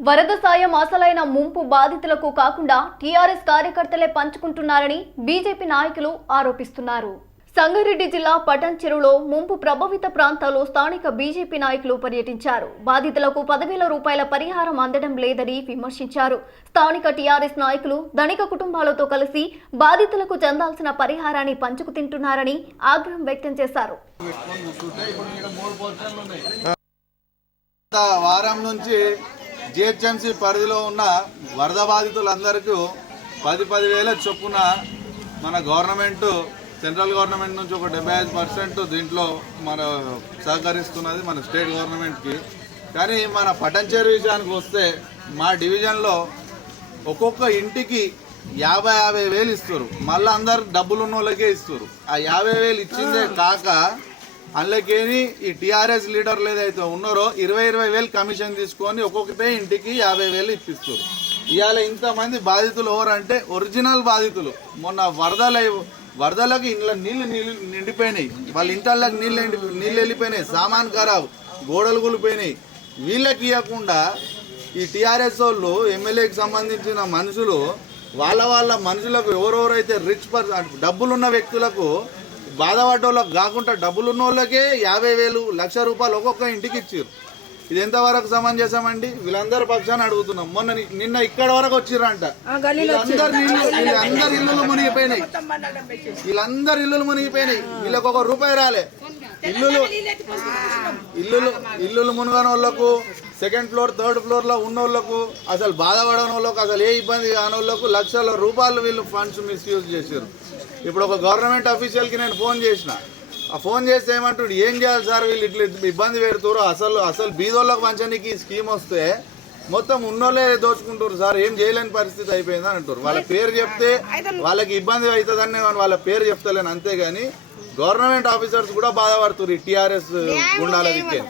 వరద సాయం అసలైన ముంపు బాధితులకు కాకుండా టీఆర్ఎస్ కార్యకర్తలే పంచుకుంటున్నారని బీజేపీ నాయకులు ఆరోపిస్తున్నారు. సంగారెడ్డి జిల్లా పటాన్ చెరువులో ముంపు ప్రభావిత ప్రాంతాల్లో స్థానిక బీజేపీ నాయకులు పర్యటించారు. బాధితులకు 10,000 రూపాయల పరిహారం అందడం లేదని విమర్శించారు. స్థానిక టీఆర్ఎస్ నాయకులు ధనిక కుటుంబాలతో కలిసి బాధితులకు చెందాల్సిన పరిహారాన్ని పంచుకు తింటున్నారని ఆగ్రహం వ్యక్తం చేశారు. వారం నుంచి జిహెచ్ఎంసీ పరిధిలో ఉన్న వరద బాధితులందరికీ 10,000 చొప్పున మన గవర్నమెంట్ సెంట్రల్ గవర్నమెంట్ నుంచి ఒక 75% దీంట్లో మన సహకరిస్తున్నది మన స్టేట్ గవర్నమెంట్కి. కానీ మన పటాన్ చెరువు విషయానికి వస్తే మా డివిజన్లో ఒక్కొక్క ఇంటికి 50,000 ఇస్తారు. మళ్ళీ అందరు డబ్బులు ఉన్న వాళ్ళకే ఇస్తారు. ఆ 50,000 ఇచ్చిందే కాక అందులోకేని ఈ టీఆర్ఎస్ లీడర్లు ఏదైతే ఉన్నారో 20,000 కమిషన్ తీసుకొని ఒక్కొక్కటే ఇంటికి 50,000 ఇప్పిస్తారు. ఇవాళ ఇంతమంది బాధితులు ఎవరంటే ఒరిజినల్ బాధితులు. మొన్న వరదలకి ఇంట్లో నీళ్లు నిండిపోయినాయి, వాళ్ళ ఇంట్లోకి నీళ్ళు వెళ్ళిపోయినాయి, సామాన్ ఖరాబ్, గోడలు కూలిపోయినాయి. వీళ్ళకి ఇవ్వకుండా ఈ టీఆర్ఎస్ వాళ్ళు ఎమ్మెల్యేకి సంబంధించిన మనుషులు వాళ్ళ మనుషులకు ఎవరెవరైతే రిచ్ పర్సన్ డబ్బులున్న వ్యక్తులకు బాధపడ్డోళ్ళకి కాకుండా డబ్బులున్న వాళ్ళకే 50,000 1,00,000 రూపాయలు ఒక్కొక్క ఇంటికి ఇచ్చారు. ఇది ఎంతవరకు సమంజసమండి? వీళ్ళందరి పక్షాన్ని అడుగుతున్నాం. నిన్న ఇక్కడ వరకు వచ్చిర్రంట. వీళ్ళందరి ఇల్లులు మునిగిపోయినాయి. వీళ్ళకి 1 రూపాయి రాలే. ఇల్లులు మునగని వాళ్ళకు, సెకండ్ ఫ్లోర్ థర్డ్ ఫ్లోర్ లో ఉన్న వాళ్ళకు, అసలు బాధపడని వాళ్ళకు, అసలు ఏ ఇబ్బంది కాని వాళ్ళకు లక్షల రూపాయలు వీళ్ళు ఫండ్స్ మిస్యూజ్ చేశారు. ఇప్పుడు ఒక గవర్నమెంట్ అఫీషియల్కి నేను ఫోన్ చేసిన. ఆ ఫోన్ చేస్తే ఏమంటాడు, ఏం చేయాలి సార్ వీళ్ళు ఇట్లా ఇబ్బంది పెడుతున్నారు, అసలు బీదోళ్ళకు పంచడానికి స్కీమ్ వస్తే మొత్తం ఉన్నోళ్ళే దోచుకుంటారు సార్, ఏం చేయలేని పరిస్థితి అయిపోయిందని అంటారు. వాళ్ళ పేరు చెప్తే వాళ్ళకి ఇబ్బంది అవుతుందని వాళ్ళ పేరు చెప్తలేను, అంతేగాని గవర్నమెంట్ ఆఫీసర్స్ కూడా బాధపడుతున్నారు ఈ టీఆర్ఎస్ గుండాల విద్య.